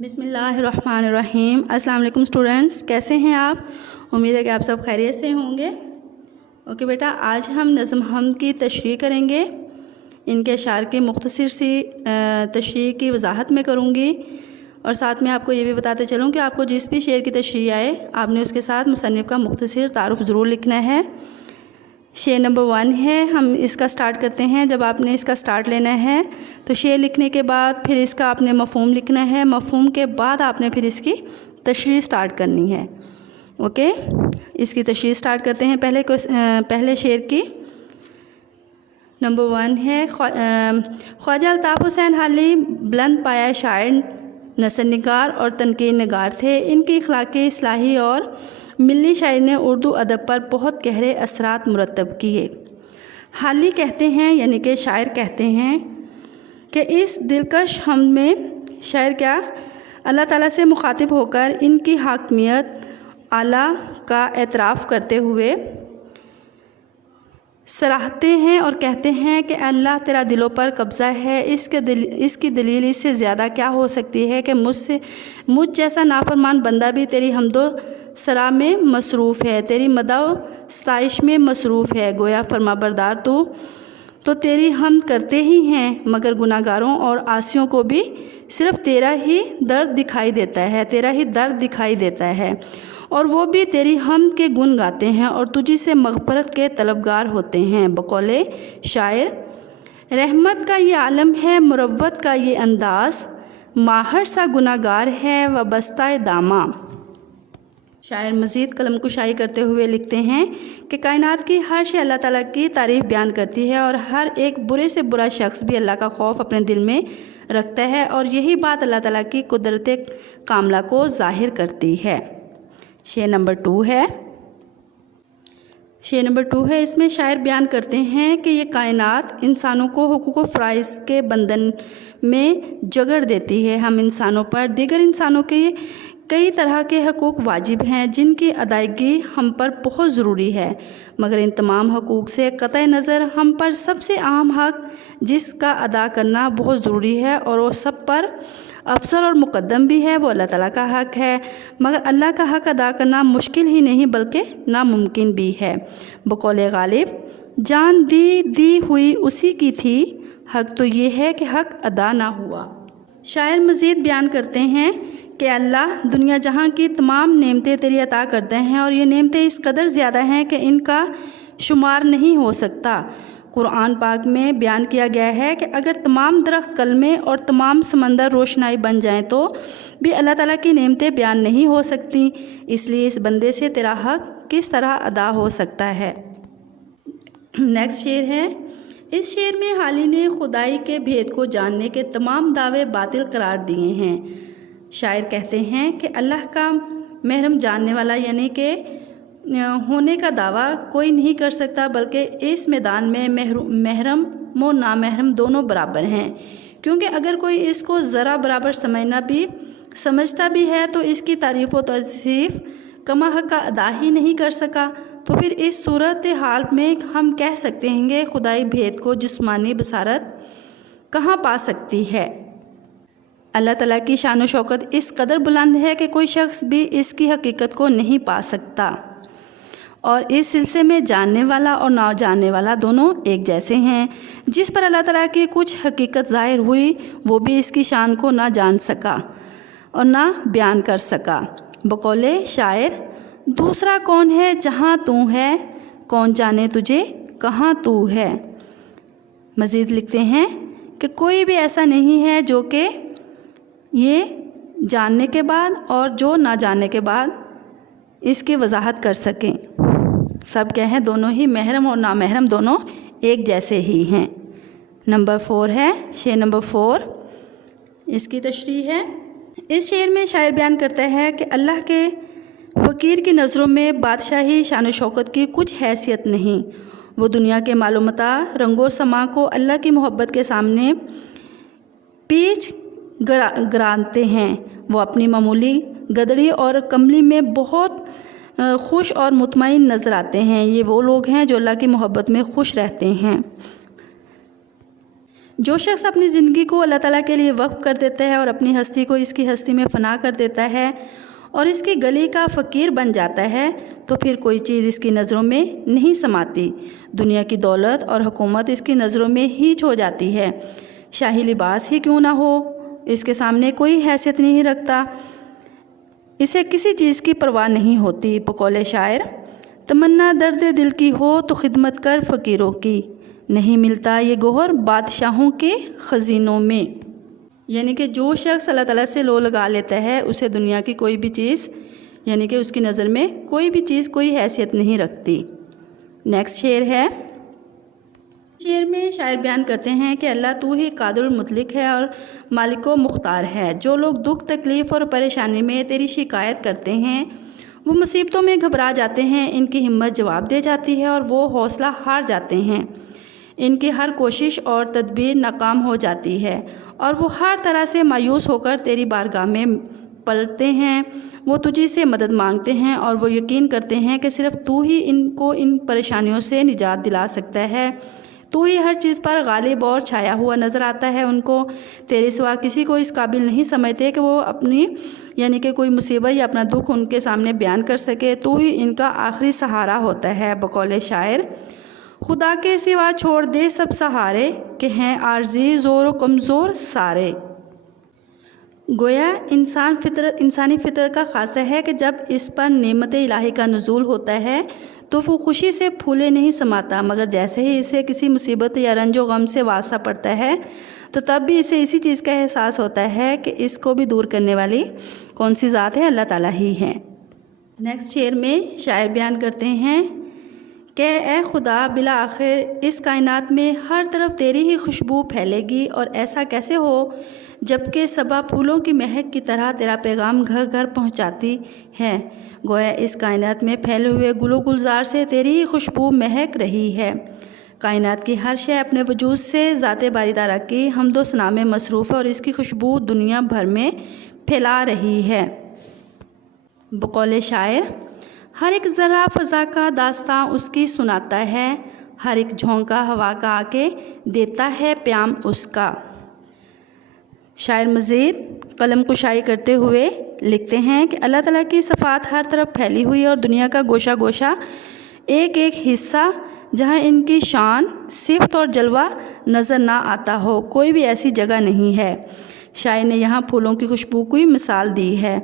بسم اللہ الرحمن الرحیم۔ السلام علیکم اسٹوڈنٹس، کیسے ہیں آپ؟ امید ہے کہ آپ سب خیریت سے ہوں گے۔ اوکے بیٹا، آج ہم نظم حمد کی تشریح کریں گے۔ ان کے اشعار کی مختصر سی تشریح کی وضاحت میں کروں گی، اور ساتھ میں آپ کو یہ بھی بتاتے چلوں کہ آپ کو جس بھی شعر کی تشریح آئے آپ نے اس کے ساتھ مصنف کا مختصر تعارف ضرور لکھنا ہے۔ شعر نمبر 1 ہے، ہم اس کا سٹارٹ کرتے ہیں۔ جب آپ نے اس کا سٹارٹ لینا ہے تو شعر لکھنے کے بعد پھر اس کا آپ نے مفہوم لکھنا ہے، مفہوم کے بعد آپ نے پھر اس کی تشریح سٹارٹ کرنی ہے۔ اوکے، اس کی تشریح سٹارٹ کرتے ہیں پہلے شعر کی۔ نمبر 1 ہے، خواجہ الطاف حسین حالی بلند پایہ شاعر، نثر نگار اور تنقید نگار تھے۔ ان کی اخلاقی، اصلاحی اور ملی شاعری نے اردو ادب پر بہت گہرے اثرات مرتب کیے۔ حالی کہتے ہیں، یعنی کہ شاعر کہتے ہیں کہ اس دلکش حمد میں شاعر کیا اللہ تعالیٰ سے مخاطب ہو کر ان کی حاکمیت اعلیٰ کا اعتراف کرتے ہوئے سراہتے ہیں اور کہتے ہیں کہ اللہ تیرا دلوں پر قبضہ ہے، اس کی دلیل اس سے زیادہ کیا ہو سکتی ہے کہ مجھ جیسا نافرمان بندہ بھی تیری حمد و ثنا میں مصروف ہے، تیری مدح و ستائش میں مصروف ہے۔ گویا فرما بردار تو تیری حمد کرتے ہی ہیں، مگر گناہ گاروں اور عاصیوں کو بھی صرف تیرا ہی درد دکھائی دیتا ہے اور وہ بھی تیری حمد کے گن گاتے ہیں اور تجھی سے مغفرت کے طلبگار ہوتے ہیں۔ بقول شاعر، رحمت کا یہ عالم ہے، مروت کا یہ انداز، ماہر سا گناہ گار ہے وابستہ داماں۔ شاعر مزید قلم کشائی کرتے ہوئے لکھتے ہیں کہ کائنات کی ہر شے اللہ تعالیٰ کی تعریف بیان کرتی ہے اور ہر ایک برے سے برا شخص بھی اللہ کا خوف اپنے دل میں رکھتا ہے، اور یہی بات اللہ تعالیٰ کی قدرت کاملہ کو ظاہر کرتی ہے۔ شعر نمبر 2 ہے۔ اس میں شاعر بیان کرتے ہیں کہ یہ کائنات انسانوں کو حقوق و فرائض کے بندھن میں جگڑ دیتی ہے۔ ہم انسانوں پر دیگر انسانوں کے کئی طرح کے حقوق واجب ہیں جن کی ادائیگی ہم پر بہت ضروری ہے، مگر ان تمام حقوق سے قطع نظر ہم پر سب سے اہم حق جس کا ادا کرنا بہت ضروری ہے اور وہ سب پر افضل اور مقدم بھی ہے، وہ اللہ تعالیٰ کا حق ہے۔ مگر اللہ کا حق ادا کرنا مشکل ہی نہیں بلکہ ناممکن بھی ہے۔ بقول غالب، جان دی ہوئی اسی کی تھی، حق تو یہ ہے کہ حق ادا نہ ہوا۔ شاعر مزید بیان کرتے ہیں کہ اللہ دنیا جہاں کی تمام نعمتیں تیری عطا کرتے ہیں اور یہ نعمتیں اس قدر زیادہ ہیں کہ ان کا شمار نہیں ہو سکتا۔ قرآن پاک میں بیان کیا گیا ہے کہ اگر تمام درخت کلمے اور تمام سمندر روشنائی بن جائیں تو بھی اللہ تعالیٰ کی نعمتیں بیان نہیں ہو سکتی، اس لیے اس بندے سے تیرا حق کس طرح ادا ہو سکتا ہے۔ نیکسٹ شعر ہے۔ اس شعر میں حالی نے خدائی کے بھید کو جاننے کے تمام دعوے باطل قرار دیے ہیں۔ شاعر کہتے ہیں کہ اللہ کا محرم جاننے والا یعنی کہ ہونے کا دعویٰ کوئی نہیں کر سکتا، بلکہ اس میدان میں محرم و نامحرم دونوں برابر ہیں، کیونکہ اگر کوئی اس کو ذرا برابر سمجھتا بھی ہے تو اس کی تعریف و توصیف کما حق کا ادا ہی نہیں کر سکا، تو پھر اس صورت حال میں ہم کہہ سکتے ہیں کہ خدائی بھید کو جسمانی بصارت کہاں پا سکتی ہے۔ اللہ تعالیٰ کی شان و شوکت اس قدر بلند ہے کہ کوئی شخص بھی اس کی حقیقت کو نہیں پا سکتا، اور اس سلسلے میں جاننے والا اور نہ جاننے والا دونوں ایک جیسے ہیں۔ جس پر اللہ تعالیٰ کی کچھ حقیقت ظاہر ہوئی وہ بھی اس کی شان کو نہ جان سکا اور نہ بیان کر سکا۔ بقول شاعر، دوسرا کون ہے جہاں تو ہے، کون جانے تجھے کہاں تو ہے۔ مزید لکھتے ہیں کہ کوئی بھی ایسا نہیں ہے جو کہ یہ جاننے کے بعد اور جو نہ جاننے کے بعد اس کی وضاحت کر سکیں۔ سب کیا ہیں، دونوں ہی محرم اور نامحرم دونوں ایک جیسے ہی ہیں۔ نمبر 4 ہے۔ شعر نمبر 4، اس کی تشریح ہے۔ اس شعر میں شاعر بیان کرتا ہے کہ اللہ کے فقیر کی نظروں میں بادشاہی، شان و شوکت کی کچھ حیثیت نہیں۔ وہ دنیا کے مال و متاع، رنگ و سما کو اللہ کی محبت کے سامنے پیچ گرانتے ہیں۔ وہ اپنی معمولی گدڑی اور کملی میں بہت خوش اور مطمئن نظر آتے ہیں۔ یہ وہ لوگ ہیں جو اللہ کی محبت میں خوش رہتے ہیں۔ جو شخص اپنی زندگی کو اللہ تعالیٰ کے لیے وقف کر دیتا ہے اور اپنی ہستی کو اس کی ہستی میں فنا کر دیتا ہے اور اس کی گلی کا فقیر بن جاتا ہے تو پھر کوئی چیز اس کی نظروں میں نہیں سماتی۔ دنیا کی دولت اور حکومت اس کی نظروں میں ہیچ ہو جاتی ہے۔ شاہی لباس ہی کیوں نہ ہو، اس کے سامنے کوئی حیثیت نہیں رکھتا، اسے کسی چیز کی پرواہ نہیں ہوتی۔ بقول شاعر، تمنا درد دل کی ہو تو خدمت کر فقیروں کی، نہیں ملتا یہ گوہر بادشاہوں کے خزینوں میں۔ یعنی کہ جو شخص اللہ تعالیٰ سے لو لگا لیتا ہے اسے دنیا کی کوئی بھی چیز، یعنی کہ اس کی نظر میں کوئی بھی چیز کوئی حیثیت نہیں رکھتی۔ نیکسٹ شعر ہے، شعر میں شاعر بیان کرتے ہیں کہ اللہ تو ہی قادر المطلق ہے اور مالک و مختار ہے۔ جو لوگ دکھ تکلیف اور پریشانی میں تیری شکایت کرتے ہیں وہ مصیبتوں میں گھبرا جاتے ہیں، ان کی ہمت جواب دے جاتی ہے اور وہ حوصلہ ہار جاتے ہیں، ان کی ہر کوشش اور تدبیر ناکام ہو جاتی ہے اور وہ ہر طرح سے مایوس ہو کر تیری بارگاہ میں پلٹتے ہیں۔ وہ تجھی سے مدد مانگتے ہیں اور وہ یقین کرتے ہیں کہ صرف تو ہی ان کو ان پریشانیوں سے نجات دلا سکتا ہے۔ تو ہی ہر چیز پر غالب اور چھایا ہوا نظر آتا ہے، ان کو تیرے سوا کسی کو اس قابل نہیں سمجھتے کہ وہ اپنی یعنی کہ کوئی مصیبت یا اپنا دکھ ان کے سامنے بیان کر سکے، تو ہی ان کا آخری سہارا ہوتا ہے۔ بقول شاعر، خدا کے سوا چھوڑ دے سب سہارے کہ ہیں عارضی زور و کمزور سارے۔ گویا انسانی فطرت کا خاصہ ہے کہ جب اس پر نعمت الہی کا نزول ہوتا ہے تو وہ خوشی سے پھولے نہیں سماتا، مگر جیسے ہی اسے کسی مصیبت یا رنج و غم سے واسطہ پڑتا ہے تو تب بھی اسے اسی چیز کا احساس ہوتا ہے کہ اس کو بھی دور کرنے والی کون سی ذات ہے؟ اللہ تعالیٰ ہی ہے۔ نیکسٹ شعر میں شاعر بیان کرتے ہیں کہ اے خدا، بالآخر اس کائنات میں ہر طرف تیری ہی خوشبو پھیلے گی، اور ایسا کیسے ہو جبکہ صبا پھولوں کی مہک کی طرح تیرا پیغام گھر گھر پہنچاتی ہے۔ گویا اس کائنات میں پھیلے ہوئے گل و گلزار سے تیری ہی خوشبو مہک رہی ہے۔ کائنات کی ہر شے اپنے وجود سے ذات باری تعالیٰ کی حمد و ثنا میں مصروف ہے اور اس کی خوشبو دنیا بھر میں پھیلا رہی ہے۔ بقول شاعر، ہر ایک ذرہ فضا کا داستاں اس کی سناتا ہے، ہر ایک جھونکا ہوا کا آ کے دیتا ہے پیام اس کا۔ شاعر مزید قلم کشائی کرتے ہوئے لکھتے ہیں کہ اللہ تعالیٰ کی صفات ہر طرف پھیلی ہوئی اور دنیا کا گوشہ گوشہ ایک ایک حصہ جہاں ان کی شان، صفت اور جلوہ نظر نہ آتا ہو، کوئی بھی ایسی جگہ نہیں ہے۔ شاعر نے یہاں پھولوں کی خوشبو کی مثال دی ہے۔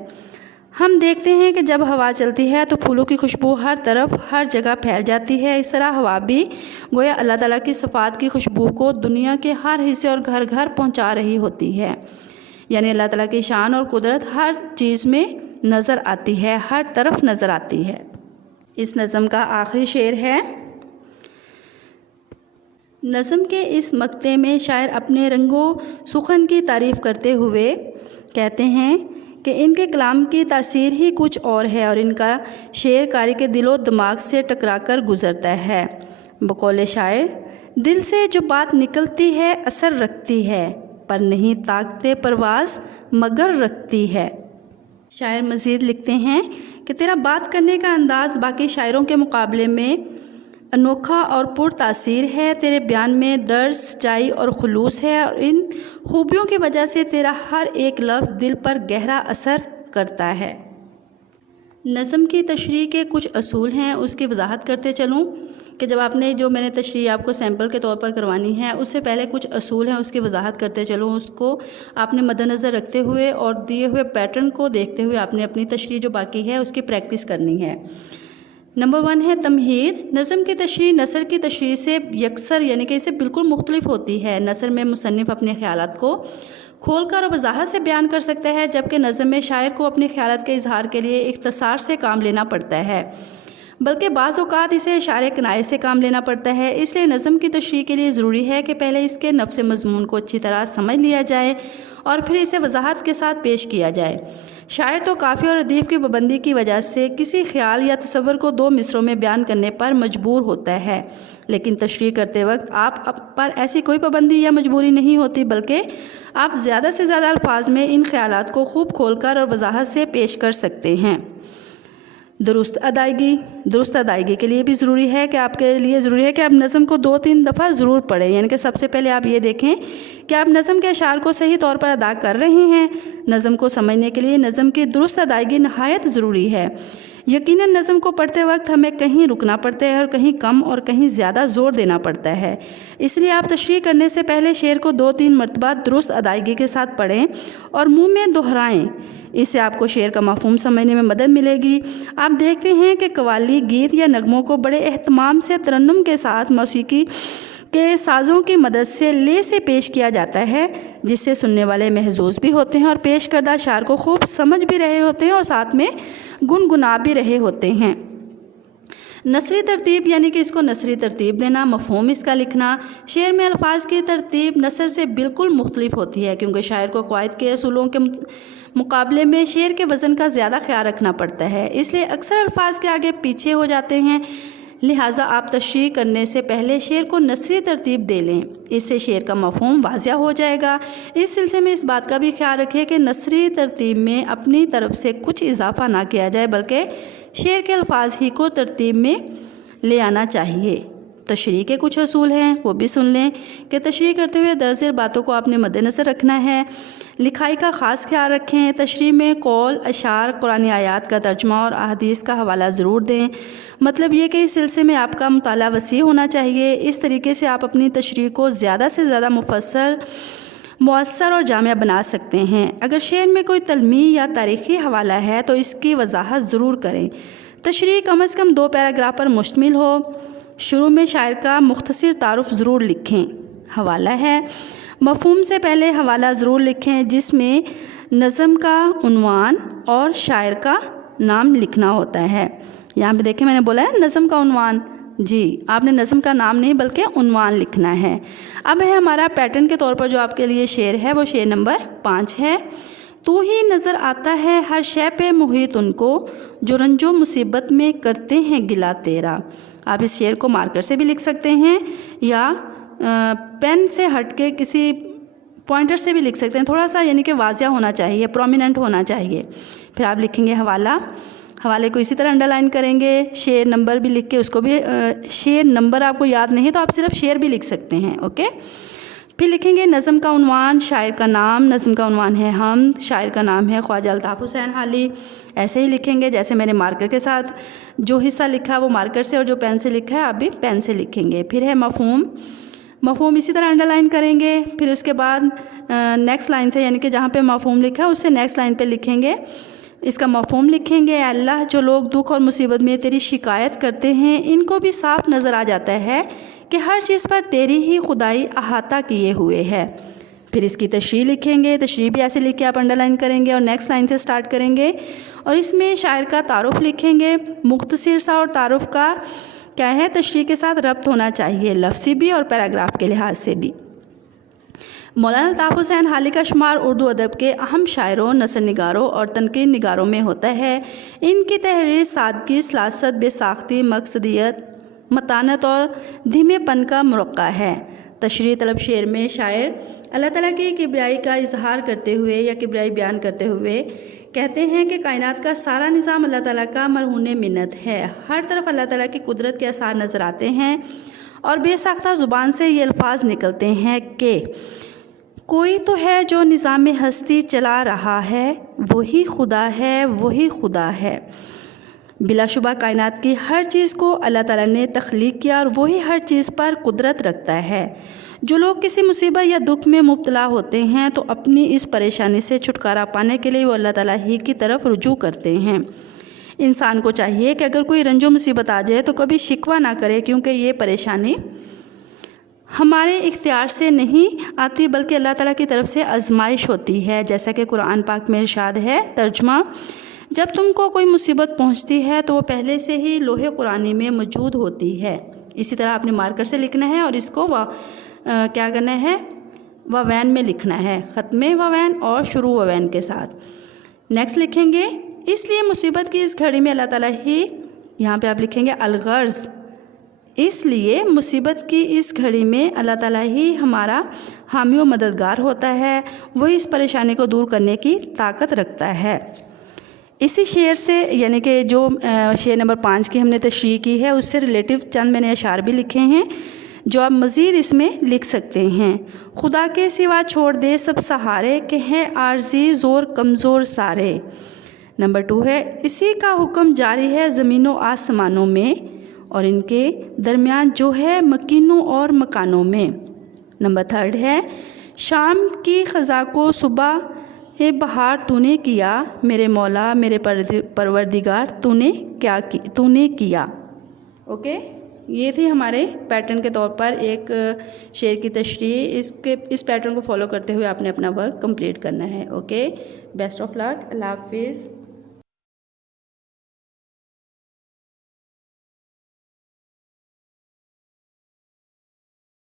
ہم دیکھتے ہیں کہ جب ہوا چلتی ہے تو پھولوں کی خوشبو ہر طرف ہر جگہ پھیل جاتی ہے، اس طرح ہوا بھی گویا اللہ تعالیٰ کی صفات کی خوشبو کو دنیا کے ہر حصے اور گھر گھر پہنچا رہی ہوتی ہے۔ یعنی اللہ تعالیٰ کی شان اور قدرت ہر چیز میں نظر آتی ہے، ہر طرف نظر آتی ہے۔ اس نظم کا آخری شعر ہے، نظم کے اس مقطع میں شاعر اپنے رنگ و سخن کی تعریف کرتے ہوئے کہتے ہیں کہ ان کے کلام کی تاثیر ہی کچھ اور ہے اور ان کا شعر قاری کے دل و دماغ سے ٹکرا کر گزرتا ہے۔ بقول شاعر، دل سے جو بات نکلتی ہے اثر رکھتی ہے، پر نہیں طاقت پرواز مگر رکھتی ہے۔ شاعر مزید لکھتے ہیں کہ تیرا بات کرنے کا انداز باقی شاعروں کے مقابلے میں انوکھا اور پر تاثیر ہے، تیرے بیان میں درد، سچائی اور خلوص ہے اور ان خوبیوں کی وجہ سے تیرا ہر ایک لفظ دل پر گہرا اثر کرتا ہے۔ نظم کی تشریح کے کچھ اصول ہیں، اس کی وضاحت کرتے چلوں کہ جب آپ نے جو میں نے تشریح آپ کو سیمپل کے طور پر کروانی ہے اس سے پہلے کچھ اصول ہیں، اس کی وضاحت کرتے چلوں، اس کو آپ نے مد نظر رکھتے ہوئے اور دیے ہوئے پیٹرن کو دیکھتے ہوئے آپ نے اپنی تشریح جو باقی ہے اس کی پریکٹس کرنی ہے۔ نمبر 1 ہے تمہید۔ نظم کی تشریح نثر کی تشریح سے یکسر یعنی کہ اسے بالکل مختلف ہوتی ہے۔ نثر میں مصنف اپنے خیالات کو کھول کر اور وضاحت سے بیان کر سکتا ہے، جبکہ نظم میں شاعر کو اپنے خیالات کے اظہار کے لیے اختصار سے کام لینا پڑتا ہے، بلکہ بعض اوقات اسے اشارے کنایے سے کام لینا پڑتا ہے۔ اس لیے نظم کی تشریح کے لیے ضروری ہے کہ پہلے اس کے نفس مضمون کو اچھی طرح سمجھ لیا جائے اور پھر اسے وضاحت کے ساتھ پیش کیا جائے۔ شاعر تو قافیہ اور ردیف کی پابندی کی وجہ سے کسی خیال یا تصور کو 2 مصرعوں میں بیان کرنے پر مجبور ہوتا ہے، لیکن تشریح کرتے وقت آپ پر ایسی کوئی پابندی یا مجبوری نہیں ہوتی، بلکہ آپ زیادہ سے زیادہ الفاظ میں ان خیالات کو خوب کھول کر اور وضاحت سے پیش کر سکتے ہیں۔ درست ادائیگی کے لیے بھی ضروری ہے کہ آپ کے لیے ضروری ہے کہ آپ نظم کو 2-3 دفعہ ضرور پڑھیں، یعنی کہ سب سے پہلے آپ یہ دیکھیں کہ آپ نظم کے اشعار کو صحیح طور پر ادا کر رہے ہیں۔ نظم کو سمجھنے کے لیے نظم کی درست ادائیگی نہایت ضروری ہے۔ یقیناً نظم کو پڑھتے وقت ہمیں کہیں رکنا پڑتا ہے اور کہیں کم اور کہیں زیادہ زور دینا پڑتا ہے، اس لیے آپ تشریح کرنے سے پہلے شعر کو 2-3 مرتبہ درست ادائیگی کے ساتھ پڑھیں اور منہ میں دہرائیں، اس سے آپ کو شعر کا مفہوم سمجھنے میں مدد ملے گی۔ آپ دیکھتے ہیں کہ قوالی، گیت یا نغموں کو بڑے اہتمام سے ترنم کے ساتھ موسیقی کے سازوں کی مدد سے لے سے پیش کیا جاتا ہے، جس سے سننے والے محظوظ بھی ہوتے ہیں اور پیش کردہ اشعار کو خوب سمجھ بھی رہے ہوتے ہیں اور ساتھ میں گنگنا بھی رہے ہوتے ہیں۔ نثری ترتیب، یعنی کہ اس کو نثری ترتیب دینا، مفہوم اس کا لکھنا۔ شعر میں الفاظ کی ترتیب نثر سے بالکل مختلف ہوتی ہے، کیونکہ شاعر کو قواعد کے اصولوں کے مقابلے میں شعر کے وزن کا زیادہ خیال رکھنا پڑتا ہے، اس لیے اکثر الفاظ کے آگے پیچھے ہو جاتے ہیں، لہٰذا آپ تشریح کرنے سے پہلے شعر کو نثری ترتیب دے لیں، اس سے شعر کا مفہوم واضح ہو جائے گا۔ اس سلسلے میں اس بات کا بھی خیال رکھیں کہ نثری ترتیب میں اپنی طرف سے کچھ اضافہ نہ کیا جائے، بلکہ شعر کے الفاظ ہی کو ترتیب میں لے آنا چاہیے۔ تشریح کے کچھ اصول ہیں، وہ بھی سن لیں کہ تشریح کرتے ہوئے درج ذیل باتوں کو آپ نے مد نظر رکھنا ہے۔ لکھائی کا خاص خیال رکھیں۔ تشریح میں قول، اشعار، قرآنی آیات کا ترجمہ اور احادیث کا حوالہ ضرور دیں۔ مطلب یہ کہ اس سلسلے میں آپ کا مطالعہ وسیع ہونا چاہیے، اس طریقے سے آپ اپنی تشریح کو زیادہ سے زیادہ مفصل، مؤثر اور جامع بنا سکتے ہیں۔ اگر شعر میں کوئی تلمیح یا تاریخی حوالہ ہے تو اس کی وضاحت ضرور کریں۔ تشریح کم از کم 2 پیراگراف پر مشتمل ہو۔ شروع میں شاعر کا مختصر تعارف ضرور لکھیں۔ حوالہ ہے، مفہوم سے پہلے حوالہ ضرور لکھیں، جس میں نظم کا عنوان اور شاعر کا نام لکھنا ہوتا ہے۔ یہاں پہ دیکھیں میں نے بولا ہے نظم کا عنوان، جی آپ نے نظم کا نام نہیں بلکہ عنوان لکھنا ہے۔ اب ہے ہمارا پیٹرن کے طور پر جو آپ کے لیے شعر ہے، وہ شعر نمبر 5 ہے۔ تو ہی نظر آتا ہے ہر شے پہ محیط ان کو، جو رنج و مصیبت میں کرتے ہیں گلا تیرا۔ آپ اس شعر کو مارکر سے بھی لکھ سکتے ہیں یا پین سے ہٹ کے کسی پوائنٹر سے بھی لکھ سکتے ہیں، تھوڑا سا یعنی کہ واضح ہونا چاہیے، پرومیننٹ ہونا چاہیے۔ پھر آپ لکھیں گے حوالے کو اسی طرح انڈر لائن کریں گے، شعر نمبر بھی لکھ کے اس کو بھی، شعر نمبر آپ کو یاد نہیں تو آپ صرف شعر بھی لکھ سکتے ہیں، اوکے۔ پھر لکھیں گے نظم کا عنوان، شاعر کا نام، نظم کا عنوان ہے حمد، شاعر کا نام ہے خواجہ الطاف حسین حالی۔ ایسے ہی لکھیں گے جیسے میں نے مارکر کے ساتھ جو حصہ لکھا وہ مارکر سے اور جو پین سے لکھا ہے آپ بھی پین سے لکھیں گے۔ پھر ہے مفہوم اسی طرح انڈر لائن کریں گے۔ پھر اس کے بعد نیکسٹ لائن سے، یعنی کہ جہاں پہ مفہوم لکھا ہے اس سے نیکسٹ لائن پہ لکھیں گے، اس کا مفہوم لکھیں گے۔ اے اللہ، جو لوگ دکھ اور مصیبت میں تیری شکایت کرتے ہیں، ان کو بھی صاف نظر آ جاتا ہے کہ ہر چیز پر تیری ہی خدائی احاطہ کیے ہوئے ہے۔ پھر اس کی تشریح لکھیں گے، تشریح بھی ایسے لکھ کے آپ انڈر لائن کریں گے اور نیکسٹ لائن سے سٹارٹ کریں گے اور اس میں شاعر کا تعارف لکھیں گے، مختصر سا، اور تعارف کا کیا ہے تشریح کے ساتھ ربط ہونا چاہیے، لفظی بھی اور پیراگراف کے لحاظ سے بھی۔ مولانا الطاف حسین حالی کا شمار اردو ادب کے اہم شاعروں، نثر نگاروں اور تنقید نگاروں میں ہوتا ہے۔ ان کی تحریر سادگی، سلاست، بے ساختی، مقصدیت، متانت اور دھیمے پن کا مرقع ہے۔ تشریح طلب شعر میں شاعر اللہ تعالیٰ کی کبریائی کا اظہار کرتے ہوئے یا کبریائی بیان کرتے ہوئے کہتے ہیں کہ کائنات کا سارا نظام اللہ تعالیٰ کا مرہون منت ہے، ہر طرف اللہ تعالیٰ کی قدرت کے آثار نظر آتے ہیں اور بے ساختہ زبان سے یہ الفاظ نکلتے ہیں کہ کوئی تو ہے جو نظام ہستی چلا رہا ہے، وہی خدا ہے، وہی خدا ہے۔ بلا شبہ کائنات کی ہر چیز کو اللہ تعالیٰ نے تخلیق کیا اور وہی ہر چیز پر قدرت رکھتا ہے۔ جو لوگ کسی مصیبت یا دکھ میں مبتلا ہوتے ہیں تو اپنی اس پریشانی سے چھٹکارا پانے کے لیے وہ اللہ تعالیٰ ہی کی طرف رجوع کرتے ہیں۔ انسان کو چاہیے کہ اگر کوئی رنج و مصیبت آ جائے تو کبھی شکوہ نہ کرے، کیونکہ یہ پریشانی ہمارے اختیار سے نہیں آتی بلکہ اللہ تعالیٰ کی طرف سے آزمائش ہوتی ہے، جیسا کہ قرآن پاک میں ارشاد ہے۔ ترجمہ: جب تم کو کوئی مصیبت پہنچتی ہے تو وہ پہلے سے ہی لوح قرآنی میں موجود ہوتی ہے۔ اسی طرح آپ نے مارکر سے لکھنا ہے اور اس کو کیا کرنا ہے، واوین میں لکھنا ہے، ختم واوین اور شروع واوین کے ساتھ۔ نیکسٹ لکھیں گے اس لیے مصیبت کی اس گھڑی میں اللہ تعالیٰ ہی، یہاں پہ آپ لکھیں گے الغرض، اس لیے مصیبت کی اس گھڑی میں اللہ تعالیٰ ہی ہمارا حامی و مددگار ہوتا ہے، وہی اس پریشانی کو دور کرنے کی طاقت رکھتا ہے۔ اسی شعر سے یعنی کہ جو شعر نمبر 5 کی ہم نے تشریح کی ہے، اس سے ریلیٹیو چند میں نے اشعار بھی لکھے ہیں جو آپ مزید اس میں لکھ سکتے ہیں۔ خدا کے سوا چھوڑ دے سب سہارے، کہ ہیں عارضی زور کمزور سارے۔ نمبر 2 ہے اسی کا حکم جاری ہے زمین و آسمانوں میں، اور ان کے درمیان جو ہے مکینوں اور مکانوں میں۔ نمبر 3 ہے شام کی خزاں کو صبح بہار تو نے کیا، میرے مولا میرے پروردگار تو نے کیا۔ اوکے، یہ تھی ہمارے پیٹرن کے طور پر ایک شعر کی تشریح۔ اس پیٹرن کو فالو کرتے ہوئے آپ نے اپنا ورک کمپلیٹ کرنا ہے۔ اوکے، بیسٹ آف لک، اللہ حافظ۔